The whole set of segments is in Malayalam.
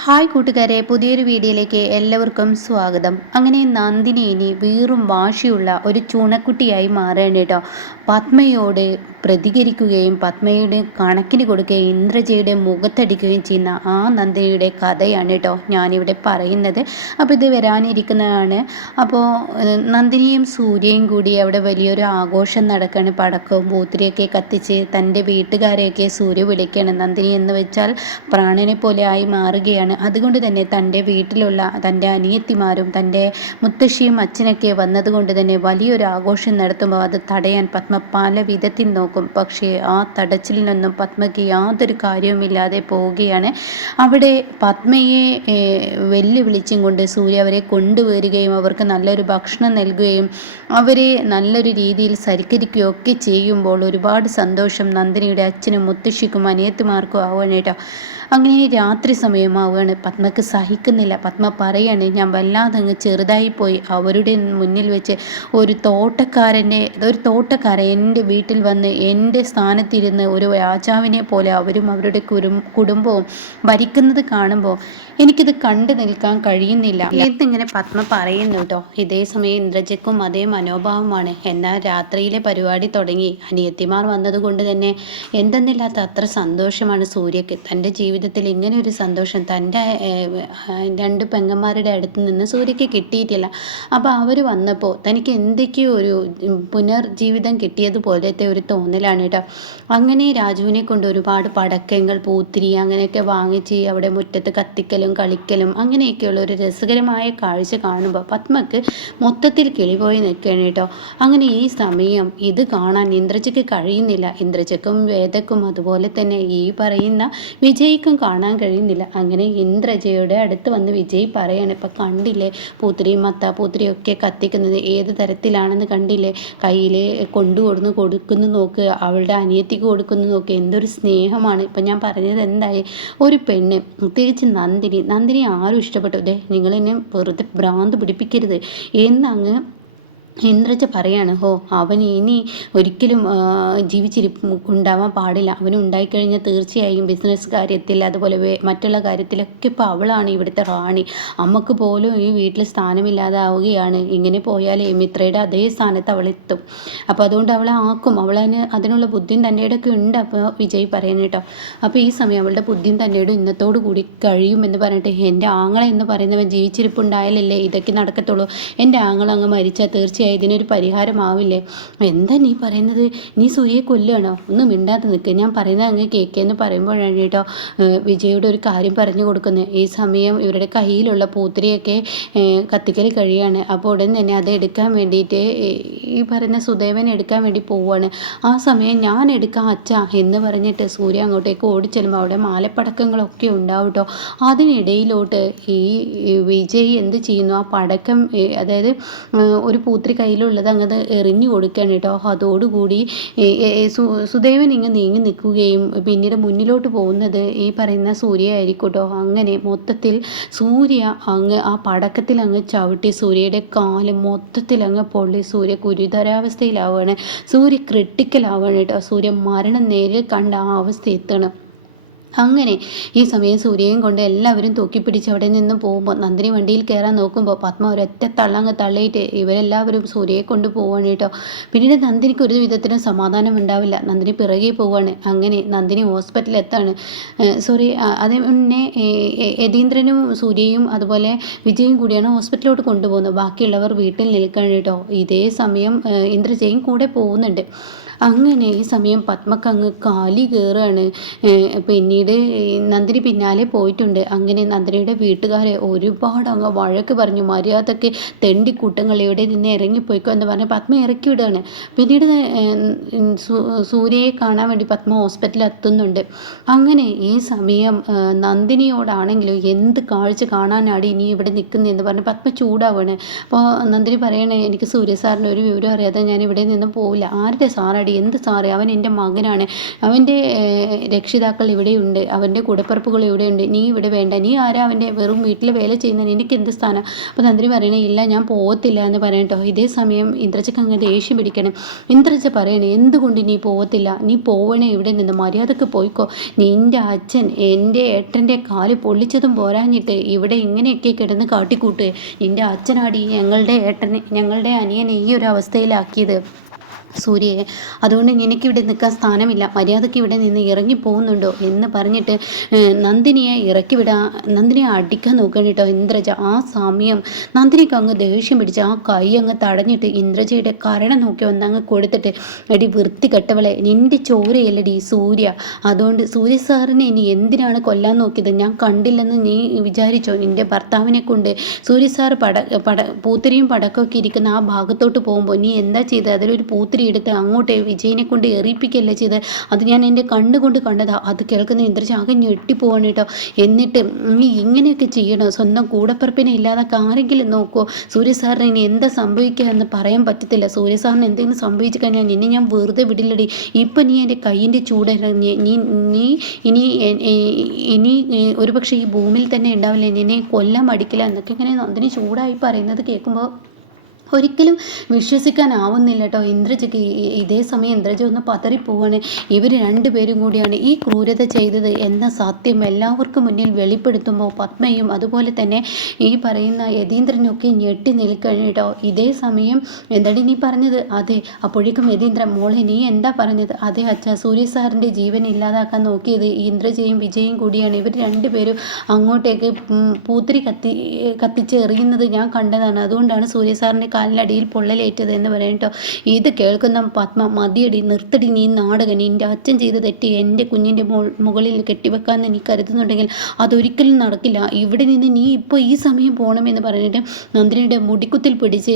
ഹായ് കൂട്ടുകാരെ പുതിയൊരു വീഡിയോയിലേക്ക് എല്ലാവർക്കും സ്വാഗതം. അങ്ങനെ നന്ദിനി ഇനി വീറും വാശിയുള്ള ഒരു ചൂണക്കുട്ടിയായി മാറുകയാണ് കേട്ടോ. പത്മയോട് പ്രതികരിക്കുകയും പത്മയുടെ കണക്കിന് കൊടുക്കുകയും ഇന്ദ്രജയുടെ മുഖത്തടിക്കുകയും ചെയ്യുന്ന ആ നന്ദിനിയുടെ കഥയാണ് കേട്ടോ ഞാനിവിടെ പറയുന്നത്. അപ്പോൾ ഇത് വരാനിരിക്കുന്നതാണ്. അപ്പോൾ നന്ദിനിയും സൂര്യയും കൂടി അവിടെ വലിയൊരു ആഘോഷം നടക്കുകയാണ്. പടക്കവും പൂത്തിരിയൊക്കെ കത്തിച്ച് തന്റെ വീട്ടുകാരെയൊക്കെ സൂര്യ വിളിക്കുകയാണ്. നന്ദിനി എന്ന് വെച്ചാൽ പ്രാണനെ പോലെ ആയി മാറുകയാണ്. അതുകൊണ്ട് തന്നെ തന്റെ വീട്ടിലുള്ള തന്റെ അനിയത്തിമാരും തന്റെ മുത്തശ്ശിയും അച്ഛനൊക്കെ വന്നതുകൊണ്ട് തന്നെ വലിയൊരു ആഘോഷം നടത്തുമ്പോൾ അത് തടയാൻ പത്മ പല വിധത്തിൽ നോക്കും. പക്ഷേ ആ തടച്ചിൽ നിന്നും പത്മയ്ക്ക് യാതൊരു കാര്യവുമില്ലാതെ പോവുകയാണ്. അവിടെ പത്മയെ വെല്ലുവിളിച്ചും കൊണ്ട് സൂര്യ അവരെ കൊണ്ടുവരികയും അവർക്ക് നല്ലൊരു ഭക്ഷണം നൽകുകയും അവരെ നല്ലൊരു രീതിയിൽ സൽക്കരിക്കുകയും ഒക്കെ ചെയ്യുമ്പോൾ ഒരുപാട് സന്തോഷം നന്ദിനിയുടെ അച്ഛനും മുത്തശ്ശിക്കും അനിയത്തിമാർക്കും ആവാനേട്ടോ അങ്ങനെ രാത്രി സമയമാവുകയാണ്. പത്മക്ക് സഹിക്കുന്നില്ല. പത്മ പറയാണ് ഞാൻ വല്ലാതെ അങ്ങ് ചെറുതായിപ്പോയി. അവരുടെ മുന്നിൽ വെച്ച് ഒരു തോട്ടക്കാരന്റെ ഒരു തോട്ടക്കാരൻ എന്റെ വീട്ടിൽ വന്ന് എന്റെ സ്ഥാനത്തിരുന്ന് ഒരു രാജാവിനെ പോലെ അവരും അവരുടെ കുടുംബവും ഭരിക്കുന്നത് കാണുമ്പോൾ എനിക്കിത് കണ്ടു നിൽക്കാൻ കഴിയുന്നില്ല. ഇതിങ്ങനെ പത്മ പറയുന്നു കേട്ടോ ഇതേ സമയം ഇന്ദ്രജക്കും അതേ മനോഭാവമാണ്. എന്നാൽ രാത്രിയിലെ പരിപാടി തുടങ്ങി. അനിയത്തിമാർ വന്നതുകൊണ്ട് തന്നെ എന്തെന്നില്ലാത്ത അത്ര സന്തോഷമാണ് സൂര്യക്ക്. തന്റെ ജീവിതത്തിൽ ഇങ്ങനെ ഒരു സന്തോഷം തന്റെ രണ്ട് പെങ്ങന്മാരുടെ അടുത്ത് നിന്ന് സൂര്യക്ക് കിട്ടിയിട്ടില്ല. അപ്പോൾ അവർ വന്നപ്പോൾ തനിക്ക് എന്തൊക്കെയോ ഒരു പുനർജീവിതം കിട്ടിയതുപോലത്തെ ഒരു തോന്നലാണ് കേട്ടോ. അങ്ങനെ രാജുവിനെ കൊണ്ട് ഒരുപാട് പടക്കങ്ങൾ പൂത്തിരി അങ്ങനെയൊക്കെ വാങ്ങിച്ച് അവിടെ മുറ്റത്ത് കത്തിക്കലും കളിക്കലും അങ്ങനെയൊക്കെയുള്ള ഒരു രസകരമായ കാഴ്ച കാണുമ്പോൾ പത്മക്ക് മൊത്തത്തിൽ കിളിപോയി നിൽക്കുകയാണ് കേട്ടോ. അങ്ങനെ ഈ സമയം ഇത് കാണാൻ ഇന്ദ്രജയ്ക്ക് കഴിയുന്നില്ല. ഇന്ദ്രജക്കും വേദക്കും അതുപോലെ തന്നെ ഈ പറയുന്ന വിജയ്ക്കും കാണാൻ കഴിയുന്നില്ല. അങ്ങനെ ഇന്ദ്രജയുടെ അടുത്ത് വന്ന് വിജയ് പറയാണ് ഇപ്പം കണ്ടില്ലേ പൂത്തിരിയും മത്ത പൂത്തിരിയൊക്കെ കത്തിക്കുന്നത് ഏത് തരത്തിലാണെന്ന് കണ്ടില്ലേ? കയ്യിൽ കൊണ്ടുകൊടുന്ന് കൊടുക്കുന്നു നോക്ക് അവളുടെ അനിയത്തിക്ക് കൊടുക്കുന്നു നോക്ക്. എന്തൊരു സ്നേഹമാണ്. ഇപ്പം ഞാൻ പറഞ്ഞത് എന്തായി? ഒരു പെണ്ണ് പ്രത്യേകിച്ച് നന്ദിനി. നന്ദിനി ആരും ഇഷ്ടപ്പെട്ടു. ദേ നിങ്ങൾ എന്നെ വെറുതെ ഭ്രാന്ത് പിടിപ്പിക്കരുത്. എന്നങ്ങ് ഇന്ദ്രജ പറയാണ് ഹോ അവൻ ഇനി ഒരിക്കലും ജീവിച്ചിരിപ്പുണ്ടാവാൻ പാടില്ല. അവന് ഉണ്ടായിക്കഴിഞ്ഞാൽ തീർച്ചയായും ബിസിനസ് കാര്യത്തിൽ അതുപോലെ മറ്റുള്ള കാര്യത്തിലൊക്കെ ഇപ്പോൾ അവളാണ് ഇവിടുത്തെ റാണി. അമ്മയ്ക്ക് പോലും ഈ വീട്ടിൽ സ്ഥാനമില്ലാതാവുകയാണ്. ഇങ്ങനെ പോയാൽ മിത്രയുടെ അതേ സ്ഥാനത്ത് അവൾ എത്തും അപ്പോൾ അതുകൊണ്ട് അവളെ ആക്കും. അവളതിന് അതിനുള്ള ബുദ്ധിയും തന്റെ ഇടയ്ക്ക് ഉണ്ട് അപ്പോൾ വിജയ് പറയുന്നത് കേട്ടോ. അപ്പോൾ ഈ സമയം അവളുടെ ബുദ്ധിയും തന്റെ ഇടം ഇന്നത്തോടു കൂടി കഴിയുമെന്ന് പറഞ്ഞിട്ട് എന്റെ ആങ്ങളെ എന്ന് പറയുന്നവൻ ജീവിച്ചിരിപ്പുണ്ടായാലല്ലേ ഇതൊക്കെ നടക്കത്തുള്ളൂ? എന്റെ ആങ്ങളങ്ങ് മരിച്ചാൽ തീർച്ചയായും തീർച്ചയായും ഇതിനൊരു പരിഹാരമാവില്ലേ? എന്താ നീ പറയുന്നത്? നീ സൂര്യയെ കൊല്ലുകയാണോ ഒന്നും മിണ്ടാതെ നിൽക്കുക ഞാൻ പറയുന്നത് അങ്ങ് കേൾക്കുകയെന്ന് പറയുമ്പോഴാണ് കേട്ടോ വിജയുടെ ഒരു കാര്യം പറഞ്ഞു കൊടുക്കുന്നത് ഈ സമയം ഇവരുടെ കയ്യിലുള്ള പൂത്തിരിയൊക്കെ കത്തിക്കൽ കഴിയാണ്. അപ്പോൾ ഉടൻ തന്നെ അത് എടുക്കാൻ വേണ്ടിയിട്ട് ഈ പറയുന്ന സുദേവൻ എടുക്കാൻ വേണ്ടി പോവുകയാണ് ആ സമയം ഞാൻ എടുക്കാം അച്ഛ എന്ന് പറഞ്ഞിട്ട് സൂര്യ അങ്ങോട്ടേക്ക് ഓടിച്ചെല്ലുമ്പോൾ അവിടെ മാലപ്പടക്കങ്ങളൊക്കെ ഉണ്ടാവും കേട്ടോ അതിനിടയിലോട്ട് ഈ വിജയ് എന്ത് ചെയ്യുന്നു? ആ പടക്കം അതായത് ഒരു പൂത്രി കയ്യിലുള്ളത് അങ്ങത് എറിഞ്ഞു കൊടുക്കുകയാണ് കേട്ടോ അതോടുകൂടി സുദേവൻ ഇങ്ങ് നീങ്ങി നിൽക്കുകയും പിന്നീട് മുന്നിലോട്ട് പോകുന്നത് ഈ പറയുന്ന സൂര്യ ആയിരിക്കും കേട്ടോ അങ്ങനെ മൊത്തത്തിൽ സൂര്യ അങ്ങ് ആ പടക്കത്തിൽ അങ്ങ് ചവിട്ടി സൂര്യയുടെ കാൽ മൊത്തത്തിൽ അങ്ങ് പൊള്ളി സൂര്യ ഗുരുതരാവസ്ഥയിലാവുകയാണ്. സൂര്യ ക്രിട്ടിക്കലാവുകയാണ് കേട്ടോ. സൂര്യ മരണം നേരിൽ കണ്ട ആ അവസ്ഥ എത്തണം. അങ്ങനെ ഈ സമയം സൂര്യയും കൊണ്ട് എല്ലാവരും തൂക്കിപ്പിടിച്ച് അവിടെ നിന്ന് പോകുമ്പോൾ നന്ദിനി വണ്ടിയിൽ കയറാൻ നോക്കുമ്പോൾ പത്മ ഒരൊറ്റ തള്ളങ്ങ് തള്ളിയിട്ട് ഇവരെല്ലാവരും സൂര്യയെ കൊണ്ട് പോവാണ് കേട്ടോ. പിന്നീട് നന്ദിനിക്ക് ഒരു വിധത്തിലും സമാധാനം ഉണ്ടാവില്ല. നന്ദിനി പിറകെ പോവാണ്. അങ്ങനെ നന്ദിനി ഹോസ്പിറ്റലിൽ എത്താണ്. സോറി അതേ മുന്നേ യതീന്ദ്രനും സൂര്യയും അതുപോലെ വിജയും കൂടിയാണ് ഹോസ്പിറ്റലിലോട്ട് കൊണ്ടുപോകുന്നത്. ബാക്കിയുള്ളവർ വീട്ടിൽ നിൽക്കാൻ കേട്ടോ. ഇതേ സമയം ഇന്ദ്രജയും കൂടെ പോകുന്നുണ്ട്. അങ്ങനെ ഈ സമയം പത്മക്ക് അങ്ങ് കാലി കയറുകയാണ് പിന്നീട് നന്ദിനി പിന്നാലെ പോയിട്ടുണ്ട്. അങ്ങനെ നന്ദിനിയുടെ വീട്ടുകാരെ ഒരുപാട് അങ്ങ് വഴക്ക് പറഞ്ഞു. മര്യാദയ്ക്ക് തെണ്ടിക്കൂട്ടങ്ങൾ എവിടെ നിന്ന് ഇറങ്ങിപ്പോയിക്കോ എന്ന് പറഞ്ഞ് പത്മ ഇറക്കി വിടുകയാണ്. പിന്നീട് സൂര്യയെ കാണാൻ വേണ്ടി പത്മ ഹോസ്പിറ്റലിൽ എത്തുന്നുണ്ട്. അങ്ങനെ ഈ സമയം നന്ദിനിയോടാണെങ്കിലും എന്ത് കാഴ്ച കാണാനാണ് ഇനി ഇവിടെ നിൽക്കുന്നത് എന്ന് പറഞ്ഞ് പത്മ ചൂടാവുകയാണ് അപ്പോൾ നന്ദിനി പറയണേ എനിക്ക് സൂര്യ സാറിന്റെ ഒരു വിവരം അറിയാതെ ഞാൻ ഇവിടെ നിന്ന് പോവില്ല. ആരുടെ സാറാണ് എന്തിനാടി എന്ത് സാറേ അവൻ എന്റെ മകനാണ്. അവന്റെ രക്ഷിതാക്കൾ ഇവിടെയുണ്ട്. അവന്റെ കൂടപ്പിറപ്പുകൾ ഇവിടെയുണ്ട്. നീ ഇവിടെ വേണ്ട. നീ ആരാ അവന്റെ വെറും വീട്ടിൽ വേല ചെയ്യുന്നതിന് എനിക്ക് എന്ത് സ്ഥാനം? അപ്പോൾ തന്ത്രി പറയണേ ഇല്ല ഞാൻ പോകത്തില്ല എന്ന് പറയട്ടോ ഇതേ സമയം ഇന്ദ്രജക്ക് അങ്ങ് ദേഷ്യം പിടിക്കണം. ഇന്ദ്രജ പറയണേ എന്തുകൊണ്ട് നീ പോകത്തില്ല നീ പോവണേ ഇവിടെ നിന്ന്. മര്യാദയ്ക്ക് പോയിക്കോ. നിന്റെ അച്ഛൻ എന്റെ ഏട്ടന്റെ കാൽ പൊള്ളിച്ചതും പോരാഞ്ഞിട്ട് ഇവിടെ ഇങ്ങനെയൊക്കെ കിടന്ന് കാട്ടിക്കൂട്ട്. നിന്റെ അച്ഛനാടി ഞങ്ങളുടെ ഏട്ടനെ ഞങ്ങളുടെ അനിയനെ ഈ ഒരു അവസ്ഥയിലാക്കിയത്. സൂര്യയെ. അതുകൊണ്ട് നിനക്ക് ഇവിടെ നിൽക്കാൻ സ്ഥാനമില്ല. മര്യാദയ്ക്ക് ഇവിടെ നിന്ന് ഇറങ്ങി പോകുന്നുണ്ടോ എന്ന് പറഞ്ഞിട്ട് നന്ദിനിയെ ഇറക്കി വിടാ നന്ദിനിയെ അടിക്കാൻ നോക്കണം കേട്ടോ ഇന്ദ്രജ. ആ സമയം നന്ദിനിക്ക് അങ്ങ് ദേഷ്യം പിടിച്ച് ആ കൈ അങ്ങ് തടഞ്ഞിട്ട് ഇന്ദ്രജയുടെ കരണം നോക്കി ഒന്നങ്ങ് കൊടുത്തിട്ട് എടി വൃത്തി കെട്ടവളെ നിന്റെ ചോരയല്ലടി സൂര്യ. അതുകൊണ്ട് സൂര്യ സാറിനെ ഇനി എന്തിനാണ് കൊല്ലാൻ നോക്കിയത്? ഞാൻ കണ്ടില്ലെന്ന് നീ വിചാരിച്ചോ? നിന്റെ ഭർത്താവിനെ കൊണ്ട് സൂര്യ സാർ പട പട പൂത്തിരിയും പടക്കമൊക്കെ ഇരിക്കുന്ന ആ ഭാഗത്തോട്ട് പോകുമ്പോൾ നീ എന്താ ചെയ്തത് അതിലൊരു പൂത്തിരി എടുത്ത് അങ്ങോട്ട് വിജയനെ കൊണ്ട് എറിയിപ്പിക്കുകയല്ല ചെയ്ത് അത് ഞാൻ എന്റെ കണ്ണുകൊണ്ട് കണ്ടതാ. അത് കേൾക്കുന്ന ഇന്ദ്രജ ആകെ ഞെട്ടിപ്പോവാണ് കേട്ടോ. എന്നിട്ട് നീ ഇങ്ങനെയൊക്കെ ചെയ്യണോ? സ്വന്തം കൂടപ്പറപ്പിനെ ഇല്ലാതൊക്കെ ആരെങ്കിലും നോക്കുമോ സൂര്യ സാറിന് ഇനി എന്താ സംഭവിക്കുക എന്ന് പറയാൻ പറ്റത്തില്ല. സൂര്യ സാറിന് എന്തെങ്കിലും സംഭവിച്ചു കഴിഞ്ഞാൽ നിന്നെ ഞാൻ വെറുതെ വിടില്ലടി. ഇപ്പം നീ എന്റെ കയ്യിന്റെ ചൂടറിഞ്ഞ് നീ നീ ഇനി ഇനി ഒരുപക്ഷെ ഈ ഭൂമിയിൽ തന്നെ ഉണ്ടാവില്ല? നിന്നെ കൊല്ലാൻ മടിക്കില്ല എന്നൊക്കെ ഇങ്ങനെ നന്ദിനി ചൂടായി പറയുന്നത് കേൾക്കുമ്പോൾ ഒരിക്കലും വിശ്വസിക്കാനാവുന്നില്ല കേട്ടോ. ഇന്ദ്രജയ്ക്ക് ഈ- ഇതേ സമയം ഇന്ദ്രജ ഒന്ന് പതറിപ്പോവാണ് ഇവർ രണ്ടുപേരും കൂടിയാണ് ഈ ക്രൂരത ചെയ്തത് എന്ന സത്യം എല്ലാവർക്കും മുന്നിൽ വെളിപ്പെടുത്തുമ്പോൾ പത്മയും അതുപോലെ തന്നെ ഈ പറയുന്ന യതീന്ദ്രനൊക്കെ ഞെട്ടി നിൽക്കണം കേട്ടോ. ഇതേ സമയം എന്താടി നീ പറഞ്ഞത്? അതെ അപ്പോഴേക്കും യതീന്ദ്രൻ മോളെ നീ എന്താ പറഞ്ഞത്? അതെ അച്ഛ സൂര്യ സാറിന്റെ ജീവൻ ഇല്ലാതാക്കാൻ നോക്കിയത് ഇന്ദ്രജയും വിജയും കൂടിയാണ്. ഇവർ രണ്ടുപേരും അങ്ങോട്ടേക്ക് പൂത്തിരി കത്തി കത്തിച്ച് എറിയുന്നത് ഞാൻ കണ്ടതാണ്. അതുകൊണ്ടാണ് സൂര്യ സാറിന്റെ കാലിനടിയിൽ പൊള്ളലേറ്റത് എന്ന് പറയട്ടോ ഇത് കേൾക്കുന്ന പത്മ മതിയടി നിർത്തടി നീ നാടകൻ എന്റെ അച്ഛൻ ചെയ്ത് തെറ്റി എന്റെ കുഞ്ഞിന്റെ മുകളിൽ കെട്ടിവെക്കാമെന്ന് നീ കരുതുന്നുണ്ടെങ്കിൽ അതൊരിക്കലും നടക്കില്ല. ഇവിടെ നിന്ന് നീ ഇപ്പോൾ ഈ സമയം പോകണമെന്ന് പറഞ്ഞിട്ട് നന്ദിനിയുടെ മുടിക്കുത്തിൽ പിടിച്ച്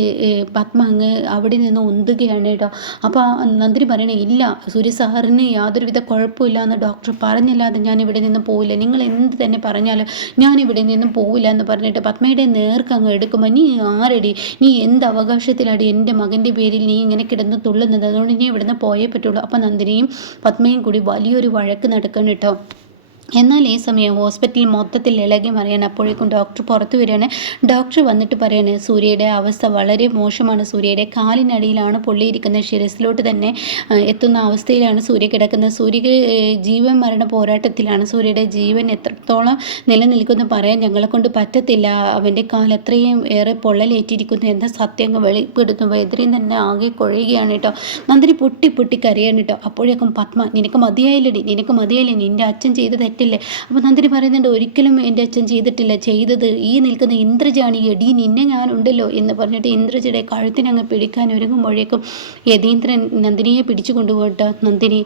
പത്മ അങ്ങ് അവിടെ നിന്ന് ഉന്തുകയാണ് കേട്ടോ. അപ്പോൾ നന്ദിനി പറയണേ ഇല്ല സൂര്യസഹറിന് യാതൊരുവിധ കുഴപ്പമില്ല എന്ന് ഡോക്ടർ പറഞ്ഞില്ലാതെ ഞാൻ ഇവിടെ നിന്ന് പോവില്ല. നിങ്ങൾ എന്ത് തന്നെ പറഞ്ഞാലും ഞാൻ ഇവിടെ നിന്നും പോവില്ല എന്ന് പറഞ്ഞിട്ട് പത്മയുടെ നേർക്ക് അങ്ങ് എടുക്കുമ്പോൾ നീ ആരടി? നീ എന്ത് അവകാശത്തിലാടി എന്റെ മകന്റെ പേരിൽ നീ ഇങ്ങനെ കിടന്ന് തുള്ളുന്നത്. അതുകൊണ്ട് നീ ഇവിടുന്ന് പോയേ പറ്റുള്ളൂ. അപ്പം നന്ദിനിയും പത്മയും കൂടി വലിയൊരു വഴക്ക് നടക്കണം കേട്ടോ എന്നാൽ ഈ സമയം ഹോസ്പിറ്റൽ മൊത്തത്തിൽ ഇളകി മറിയാണ് അപ്പോഴേക്കും ഡോക്ടർ പുറത്തു വരികയാണ്. ഡോക്ടർ വന്നിട്ട് പറയാണ് സൂര്യയുടെ അവസ്ഥ വളരെ മോശമാണ്. സൂര്യയുടെ കാലിനടിയിലാണ് പൊള്ളിയിരിക്കുന്ന ശിരസിലോട്ട് തന്നെ എത്തുന്ന അവസ്ഥയിലാണ് സൂര്യ കിടക്കുന്നത്. സൂര്യക്ക് ജീവൻ മരണ പോരാട്ടത്തിലാണ്. സൂര്യയുടെ ജീവൻ എത്രത്തോളം നിലനിൽക്കുന്നു പറയാൻ ഞങ്ങളെ കൊണ്ട് പറ്റത്തില്ല. അവന്റെ കാൽ എത്രയും ഏറെ പൊള്ളലേറ്റിരിക്കുന്നു. എന്ന സത്യം? വെളിപ്പെടുത്തും എതിരെയും തന്നെ ആകെ കുഴയുകയാണ് കേട്ടോ. നന്ദിനി പൊട്ടി പൊട്ടി കരയാണ് കേട്ടോ. അപ്പോഴേക്കും പത്മ നിനക്ക് മതിയായില്ലടി. നിനക്ക് മതിയായില്ലേ. നിന്റെ അച്ഛൻ ചെയ്ത് തെറ്റില്ലേ അപ്പോൾ നന്ദിനി പറയുന്നുണ്ട് ഒരിക്കലും എന്റെ അച്ഛൻ ചെയ്തിട്ടില്ല. ചെയ്തത് ഈ നിൽക്കുന്ന ഇന്ദ്രജാണ്. എടി ഞാൻ ഉണ്ടല്ലോ എന്ന് പറഞ്ഞിട്ട് ഇന്ദ്രജയുടെ കഴുത്തിനങ്ങ് പിടിക്കാൻ ഒരുങ്ങുമ്പോഴേക്കും യതീന്ദ്രൻ നന്ദിനിയെ പിടിച്ചു കൊണ്ടുപോയിട്ട് നന്ദിനി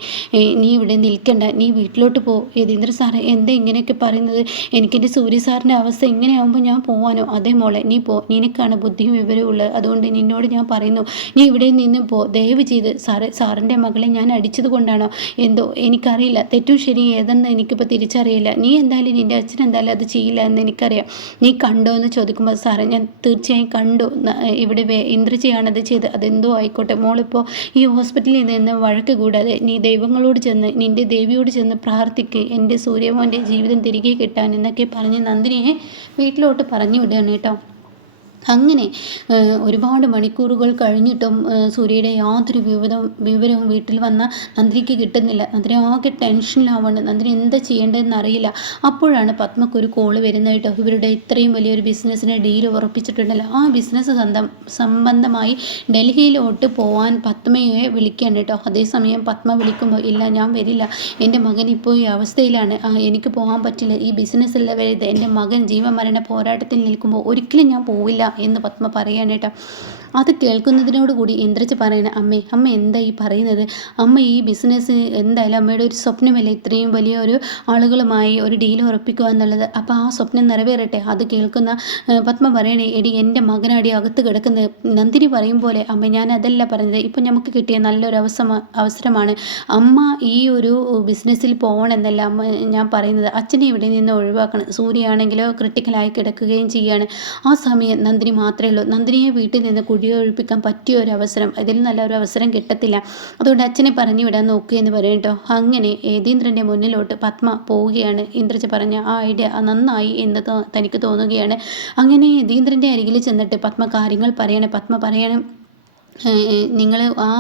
നീ ഇവിടെ നിൽക്കണ്ട. നീ വീട്ടിലോട്ട് പോ. യതീന്ദ്ര സാറേ എന്താ ഇങ്ങനെയൊക്കെ പറയുന്നത്? എനിക്കെന്റെ സൂര്യ സാറിന്റെ അവസ്ഥ ഇങ്ങനെയാകുമ്പോൾ ഞാൻ പോവാനോ? അതേ മോളെ നീ പോ. നിനക്കാണ് ബുദ്ധിയും വിവരവും ഉള്ളത്. അതുകൊണ്ട് നിന്നോട് ഞാൻ പറയുന്നു നീ ഇവിടെ നിന്ന് പോ. ദയവ് ചെയ്ത് സാറേ സാറിന്റെ മകളെ ഞാൻ അടിച്ചത് കൊണ്ടാണോ? എന്തോ എനിക്കറിയില്ല. തെറ്റും ശരി ഏതെന്ന് എനിക്കിപ്പോൾ തിരിച്ചറിയില്ല. നീ എന്തായാലും നിന്റെ അച്ഛൻ എന്തായാലും അത് ചെയ്യില്ല എന്ന് എനിക്കറിയാം. നീ കണ്ടോ എന്ന് ചോദിക്കുമ്പോൾ സാറേ ഞാൻ തീർച്ചയായും കണ്ടു. ഇവിടെ വേ- അത് ചെയ്ത് അതെന്തോ ആയിക്കോട്ടെ. മോളിപ്പോൾ ഈ ഹോസ്പിറ്റലിൽ നിന്ന് വഴക്ക് കൂടാതെ നീ ദൈവങ്ങളോട് ചെന്ന് നിന്റെ ദേവിയോട് ചെന്ന് പ്രാർത്ഥിക്ക്. എന്റെ സൂര്യമോന്റെ ജീവിതം തിരികെ കിട്ടാൻ എന്നൊക്കെ പറഞ്ഞ് നന്ദിനിയെ വീട്ടിലോട്ട് പറഞ്ഞു വിടുകയാണ് കേട്ടോ. അങ്ങനെ ഒരുപാട് മണിക്കൂറുകൾ കഴിഞ്ഞിട്ടും സൂര്യയുടെ യാതൊരു വിവരം വിവരവും വീട്ടിൽ വന്ന നന്ദിനിക്ക് കിട്ടുന്നില്ല. നന്ദിനി ആകെ ടെൻഷനിലാവുന്നുണ്ട് നന്ദിനി എന്താ ചെയ്യേണ്ടതെന്ന് അറിയില്ല അപ്പോഴാണ് പത്മക്ക് ഒരു കോൾ വരുന്നതായിട്ട് ഇവരുടെ ഇത്രയും വലിയൊരു ബിസിനസ്സിന് ഡീൽ ഉറപ്പിച്ചിട്ടുണ്ടല്ലോ. ആ ബിസിനസ് സംബന്ധമായി ഡൽഹിയിലോട്ട് പോവാൻ പത്മയെ വിളിക്കുകയാണ് കേട്ടോ. അതേസമയം പത്മ വിളിക്കുമ്പോൾ ഇല്ല ഞാൻ വരില്ല. എന്റെ മകൻ ഇപ്പോൾ ഈ അവസ്ഥയിലാണ്. എനിക്ക് പോകാൻ പറ്റില്ല. ഈ ബിസിനസ്സിൽ വരുത് എന്റെ മകൻ ജീവമരണ പോരാട്ടത്തിൽ നിൽക്കുമ്പോൾ ഒരിക്കലും ഞാൻ പോവില്ല. എന്ന് പത്മ പറയാനായിട്ട് അത് കേൾക്കുന്നതിനോട് കൂടി ഇന്ദ്രജ പറയണ അമ്മേ അമ്മ എന്താ ഈ പറയുന്നത്? അമ്മ ഈ ബിസിനസ് എന്തായാലും അമ്മയുടെ ഒരു സ്വപ്നമല്ലേ? ഇത്രയും വലിയ ഒരു ആളുകളുമായി ഒരു ഡീൽ ഉറപ്പിക്കുക എന്നുള്ളത്. അപ്പോൾ ആ സ്വപ്നം നിറവേറട്ടെ. അത് കേൾക്കുന്ന പത്മ പറയണേ എടി എന്റെ മകനാടി അകത്ത് കിടക്കുന്നത് നന്ദിനി പറയും പോലെ അമ്മ ഞാൻ അതല്ല പറഞ്ഞത്. ഇപ്പം നമുക്ക് കിട്ടിയ നല്ലൊരു അവസമ അവസരമാണ്. അമ്മ ഈ ഒരു ബിസിനസ്സിൽ പോകണമെന്നല്ല അമ്മ ഞാൻ പറയുന്നത്. അച്ഛനെ ഇവിടെ നിന്ന് ഒഴിവാക്കണം. സൂര്യയാണെങ്കിലോ ക്രിട്ടിക്കലായി കിടക്കുകയും ചെയ്യാണ്. ആ സമയം നന്ദിനി മാത്രമേ ഉള്ളൂ. നന്ദിനിയെ വീട്ടിൽ നിന്ന് കുഴി ഒഴിപ്പിക്കാൻ പറ്റിയ ഒരു അവസരം ഇതിൽ നല്ല ഒരു അവസരം കിട്ടത്തില്ല. അതുകൊണ്ട് അച്ഛനെ പറഞ്ഞു വിടാൻ നോക്കുക എന്ന് പറയും കേട്ടോ. അങ്ങനെ യതീന്ദ്രന്റെ മുന്നിലോട്ട് പത്മ പോവുകയാണ്. ഇന്ദ്രജ പറഞ്ഞ ആ ഐഡിയ നന്നായി എന്ന് തനിക്ക് തോന്നുകയാണ്. അങ്ങനെ യതീന്ദ്രന്റെ അരികിൽ ചെന്നിട്ട് പത്മ കാര്യങ്ങൾ പറയണേ. പത്മ പറയണം നിങ്ങൾ ആ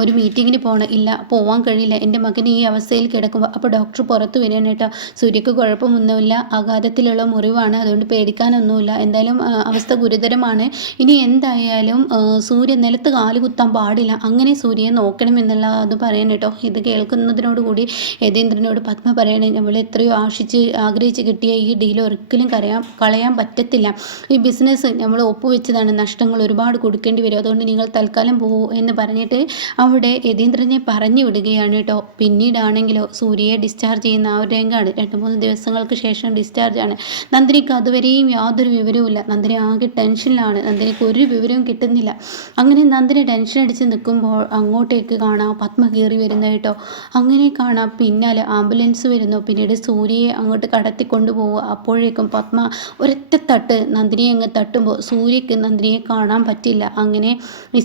ഒരു മീറ്റിങ്ങിന് പോകണം ഇല്ല പോവാൻ കഴിയില്ല. എന്റെ മകൻ ഈ അവസ്ഥയിൽ കിടക്കുമ്പോൾ അപ്പോൾ ഡോക്ടർ പുറത്ത് വരികയാണ് സൂര്യക്ക് കുഴപ്പമൊന്നുമില്ല. ആഘാതത്തിലുള്ള മുറിവാണ്. അതുകൊണ്ട് പേടിക്കാനൊന്നുമില്ല. എന്തായാലും അവസ്ഥ ഗുരുതരമാണ്. ഇനി എന്തായാലും സൂര്യ നിലത്ത് കാൽ കുത്താൻ പാടില്ല. അങ്ങനെ സൂര്യയെ നോക്കണമെന്നുള്ള അത് പറയാൻ കേട്ടോ. ഇത് കേൾക്കുന്നതിനോടുകൂടി യതീന്ദ്രനോട് പത്മ പറയണേ നമ്മൾ എത്രയോ ആശിച്ച് ആഗ്രഹിച്ച് കിട്ടിയ ഈ ഡീൽ ഒരിക്കലും കരയാൻ കളയാൻ പറ്റത്തില്ല. ഈ ബിസിനസ് നമ്മൾ ഒപ്പുവെച്ചതാണ്. നഷ്ടങ്ങൾ ഒരുപാട് കൊടുക്കേണ്ടി വരും. അതുകൊണ്ട് നിങ്ങൾ തൽക്കാലം പോകൂ എന്ന് പറഞ്ഞിട്ട് അവിടെ യതീന്ദ്രനെ പറഞ്ഞു വിടുകയാണ് കേട്ടോ. പിന്നീടാണെങ്കിലോ സൂര്യയെ ഡിസ്ചാർജ് ചെയ്യുന്ന ആ ഒരു രംഗമാണ് രണ്ട് മൂന്ന് ദിവസങ്ങൾക്ക് ശേഷം ഡിസ്ചാർജ് ആണ്. നന്ദിനിക്ക് അതുവരെയും യാതൊരു വിവരവുമില്ല നന്ദിനി ആകെ ടെൻഷനിലാണ് നന്ദിനിക്ക് ഒരു വിവരവും കിട്ടുന്നില്ല. അങ്ങനെ നന്ദിനി ടെൻഷൻ അടിച്ച് നിൽക്കുമ്പോൾ അങ്ങോട്ടേക്ക് കാണാം പത്മ കയറി വരുന്ന കേട്ടോ. അങ്ങനെ കാണാം പിന്നാലെ ആംബുലൻസ് വരുന്നു. പിന്നീട് സൂര്യയെ അങ്ങോട്ട് കടത്തി കൊണ്ടുപോവുക അപ്പോഴേക്കും പത്മ ഒരൊറ്റ തട്ട് നന്ദിനിയെ അങ്ങ് തട്ടുമ്പോൾ സൂര്യക്ക് നന്ദിനിയെ കാണാൻ പറ്റില്ല. അങ്ങനെ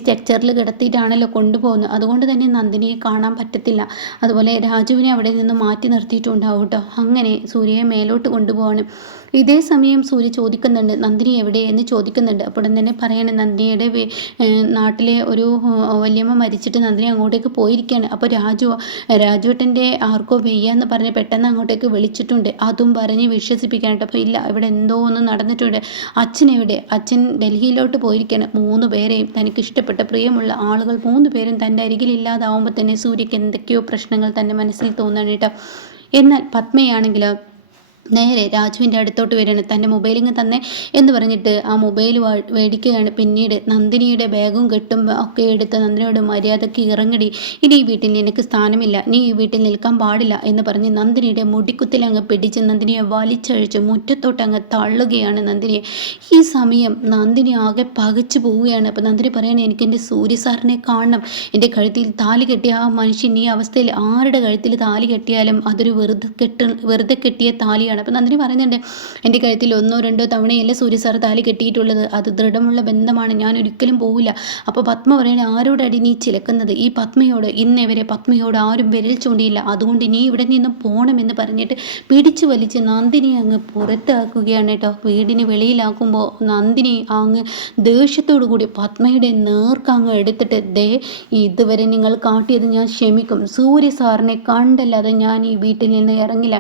സ്ട്രക്ചറിൽ കിടത്തിയിട്ടാണല്ലോ കൊണ്ടുപോകുന്നത്. അതുകൊണ്ട് തന്നെ നന്ദിനിയെ കാണാൻ പറ്റത്തില്ല. അതുപോലെ രാജുവിനെ അവിടെ നിന്ന് മാറ്റി നിർത്തിയിട്ടുണ്ടാവും കേട്ടോ. അങ്ങനെ സൂര്യയെ മേലോട്ട് കൊണ്ടുപോകാണ് ഇതേ സമയം സൂര്യ ചോദിക്കുന്നുണ്ട് നന്ദിനി എവിടെ? എന്ന് ചോദിക്കുന്നുണ്ട്. അപ്പോൾ തന്നെ പറയാണ് നന്ദിനിയുടെ നാട്ടിലെ ഒരു വല്യമ്മ മരിച്ചിട്ട് നന്ദിനി അങ്ങോട്ടേക്ക് പോയിരിക്കുകയാണ് അപ്പോൾ രാജു രാജുവേട്ടന്റെ ആർക്കോ വെയ്യാന്ന് പറഞ്ഞ് പെട്ടെന്ന് അങ്ങോട്ടേക്ക് വിളിച്ചിട്ടുണ്ട്. അതും പറഞ്ഞ് വിശ്വസിപ്പിക്കാനായിട്ട്. അപ്പോൾ ഇല്ല ഇവിടെ എന്തോ ഒന്ന് നടന്നിട്ടുണ്ട്. അച്ഛൻ എവിടെ? അച്ഛൻ ഡൽഹിയിലോട്ട് പോയിരിക്കുകയാണ് മൂന്ന് പേരെയും തനിക്ക് ഇഷ്ടപ്പെട്ട പ്രിയമുള്ള ആളുകൾ മൂന്ന് പേരും തന്റെ അരികിലില്ലാതാവുമ്പോൾ തന്നെ സൂര്യക്ക് എന്തൊക്കെയോ പ്രശ്നങ്ങൾ തന്റെ മനസ്സിൽ തോന്നാണ് കേട്ടോ. എന്നാൽ പത്മയാണെങ്കിലോ നേരെ രാജുവിന്റെ അടുത്തോട്ട് വരികയാണ്. തന്റെ മൊബൈലിങ് തന്നെ എന്ന് പറഞ്ഞിട്ട് ആ മൊബൈൽ മേടിക്കുകയാണ് പിന്നീട് നന്ദിനിയുടെ ബാഗും കെട്ടും ഒക്കെ എടുത്ത് നന്ദിനിയോട് മര്യാദയ്ക്ക് ഇറങ്ങടി. ഇനി ഈ വീട്ടിൽ നിനക്ക് സ്ഥാനമില്ല. നീ ഈ വീട്ടിൽ നിൽക്കാൻ പാടില്ല എന്ന് പറഞ്ഞ് നന്ദിനിയുടെ മുടിക്കുത്തിൽ അങ്ങ് പിടിച്ച് നന്ദിനിയെ വലിച്ചഴിച്ച് മുറ്റത്തോട്ട് അങ്ങ് തള്ളുകയാണ് നന്ദിനിയെ ഈ സമയം നന്ദിനി ആകെ പകച്ചു പോവുകയാണ്. അപ്പോൾ നന്ദിനി പറയണേ എനിക്ക് എന്റെ സൂര്യ സാറിനെ കാണണം. എന്റെ കഴുത്തിൽ താലി കെട്ടിയ ആ മനുഷ്യൻ ഈ അവസ്ഥയിൽ ആരുടെ കഴുത്തിൽ താലി കെട്ടിയാലും അതൊരു വെറുതെ കെട്ട് വെറുതെ കെട്ടിയ താലിയാണ്. തന്നെയാണ്. അപ്പോൾ നന്ദിനി പറയുന്നുണ്ട് എന്റെ കഴുത്തിൽ ഒന്നോ രണ്ടോ തവണയല്ല സൂര്യ സാർ താലി കെട്ടിയിട്ടുള്ളത്. അത് ദൃഢമുള്ള ബന്ധമാണ്. ഞാൻ ഒരിക്കലും പോവില്ല. അപ്പോൾ പത്മ പറയണ ആരോടടി നീ ചിലക്കുന്നത്? ഈ പത്മയോട് ഇന്നേവരെ പത്മയോട് ആരും വിരൽ ചൂണ്ടിയില്ല. അതുകൊണ്ട് നീ ഇവിടെ നിന്ന് പോകണമെന്ന് പറഞ്ഞിട്ട് പിടിച്ചു വലിച്ച് നന്ദിനി അങ്ങ് പുറത്താക്കുകയാണ് കേട്ടോ. വീടിന് വെളിയിലാക്കുമ്പോൾ നന്ദിനി അങ്ങ് ദേഷ്യത്തോടു കൂടി പത്മയുടെ നേർക്കങ്ങ് എടുത്തിട്ട് ദേ ഇതുവരെ നിങ്ങൾ കാട്ടിയത് ഞാൻ ക്ഷമിക്കും. സൂര്യ സാറിനെ കണ്ടല്ലാതെ ഞാൻ ഈ വീട്ടിൽ നിന്ന് ഇറങ്ങില്ല.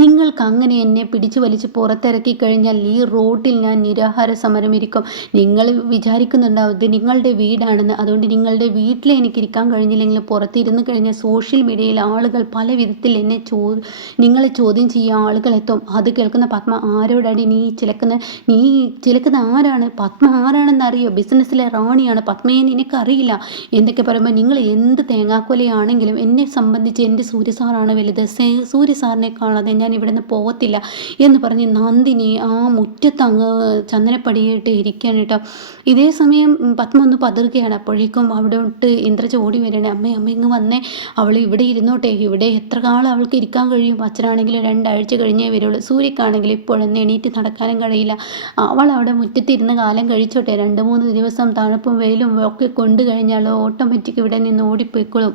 നിങ്ങൾക്ക് അങ്ങനെ എന്നെ പിടിച്ചു വലിച്ച് പുറത്തിറക്കി കഴിഞ്ഞാൽ ഈ റോഡിൽ ഞാൻ നിരാഹാര സമരം ഇരിക്കും. നിങ്ങൾ വിചാരിക്കുന്നുണ്ടാവും ഇത് നിങ്ങളുടെ വീടാണെന്ന്. അതുകൊണ്ട് നിങ്ങളുടെ വീട്ടിൽ എനിക്ക് ഇരിക്കാൻ കഴിഞ്ഞില്ലെങ്കിൽ പുറത്തിരുന്ന് കഴിഞ്ഞാൽ സോഷ്യൽ മീഡിയയിൽ ആളുകൾ പല വിധത്തിൽ എന്നെ ചോ നിങ്ങളെ ചോദ്യം ചെയ്യാൻ ആളുകൾ എത്തും. അത് കേൾക്കുന്ന പത്മ ആരോടാണ് നീ ചിലക്കുന്ന നീ ചിലക്കുന്ന ആരാണ്? പത്മ ആരാണെന്ന് അറിയോ ബിസിനസ്സിലെ റാണിയാണ്. പത്മയെ നിനക്കറിയില്ല. എന്തൊക്കെ പറയുമ്പോൾ നിങ്ങൾ എന്ത് തേങ്ങാക്കൊലയാണെങ്കിലും എന്നെ സംബന്ധിച്ച് എന്റെ സൂര്യസാറാണ് വലുത്. സൂര്യസാറിനെ കാണാതെ ഞാൻ ഇവിടെ നിന്ന് പോകത്തില്ല. പറ്റില്ല എന്ന് പറഞ്ഞ് നന്ദിനി ആ മുറ്റത്തങ്ങ് ചന്ദനപ്പടിയായിട്ട് ഇരിക്കുകയാണ് കേട്ടോ. ഇതേ സമയം പത്മ ഒന്ന് പതറുകയാണ് അപ്പോഴേക്കും അവിടെ ഇട്ട് ഇന്ദ്രജ ഓടി വരികയാണ്. അമ്മ അമ്മ ഇങ്ങ് വന്നേ. അവൾ ഇവിടെ ഇരുന്നോട്ടെ. ഇവിടെ എത്ര കാലം അവൾക്ക് ഇരിക്കാൻ കഴിയും? അച്ഛനാണെങ്കിൽ രണ്ടാഴ്ച കഴിഞ്ഞേ വരുള്ളൂ. സൂര്യക്കാണെങ്കിൽ ഇപ്പോഴൊന്നും എണീറ്റ് നടക്കാനും കഴിയില്ല. അവൾ അവിടെ മുറ്റത്തിരുന്ന് കാലം കഴിച്ചോട്ടെ. രണ്ട് മൂന്ന് ദിവസം തണുപ്പും വെയിലും ഒക്കെ കൊണ്ടു കഴിഞ്ഞാൽ ഓട്ടോമാറ്റിക് ഇവിടെ നിന്ന് ഓടിപ്പോയിക്കോളും.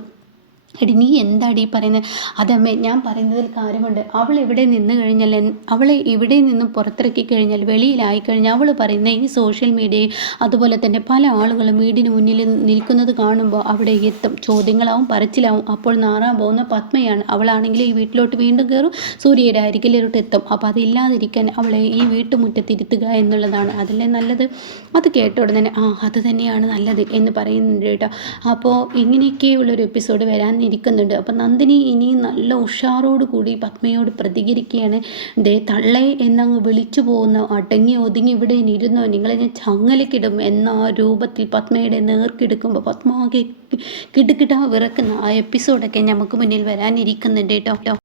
എടി നീ എന്താടി പറയുന്നത് അതമ്മേ ഞാൻ പറയുന്നതിൽ കാര്യമുണ്ട്. അവൾ ഇവിടെ നിന്ന് കഴിഞ്ഞാൽ അവളെ ഇവിടെ നിന്നും പുറത്തിറക്കി കഴിഞ്ഞാൽ വെളിയിലായി കഴിഞ്ഞാൽ അവൾ പറയുന്ന ഈ സോഷ്യൽ മീഡിയയിൽ അതുപോലെ തന്നെ പല ആളുകളും വീടിന് മുന്നിൽ നിൽക്കുന്നത് കാണുമ്പോൾ അവിടെ എത്തും. ചോദ്യങ്ങളാവും പറച്ചിലാവും. അപ്പോൾ നാറാൻ പോകുന്ന പത്മയാണ്. അവളാണെങ്കിൽ ഈ വീട്ടിലോട്ട് വീണ്ടും കയറും സൂര്യയുടെ അരികിലോട്ട് എത്തും. അപ്പോൾ അതില്ലാതിരിക്കാൻ അവളെ ഈ വീട്ടുമുറ്റത്തിരുത്തുക എന്നുള്ളതാണ് അതല്ലേ നല്ലത്? അത് കേട്ട ഉടനെ ആ അത് തന്നെയാണ് നല്ലത് എന്ന് പറയുന്നുണ്ട് കേട്ടോ. അപ്പോൾ ഇങ്ങനെയൊക്കെയുള്ളൊരു എപ്പിസോഡ് വരാൻ ഇരിക്കുന്നുണ്ട് അപ്പം നന്ദിനി ഇനി നല്ല ഉഷാറോട് കൂടി പത്മയോട് പ്രതികരിക്കുകയാണ്. ദേ തള്ളേ എന്നങ്ങ് വിളിച്ചു പോകുന്ന അടങ്ങി ഒതുങ്ങി ഇവിടെ ഇരുന്നോ? നിങ്ങളെ ഞാൻ ചങ്ങലക്കിടും എന്ന രൂപത്തിൽ പത്മയുടെ നേർക്കെടുക്കുമ്പോൾ പത്മാകെ കിടുകിടാ വിറക്കുന്ന ആ എപ്പിസോഡൊക്കെ നമുക്ക് മുന്നിൽ വരാനിരിക്കുന്നുണ്ട് കേട്ടോ.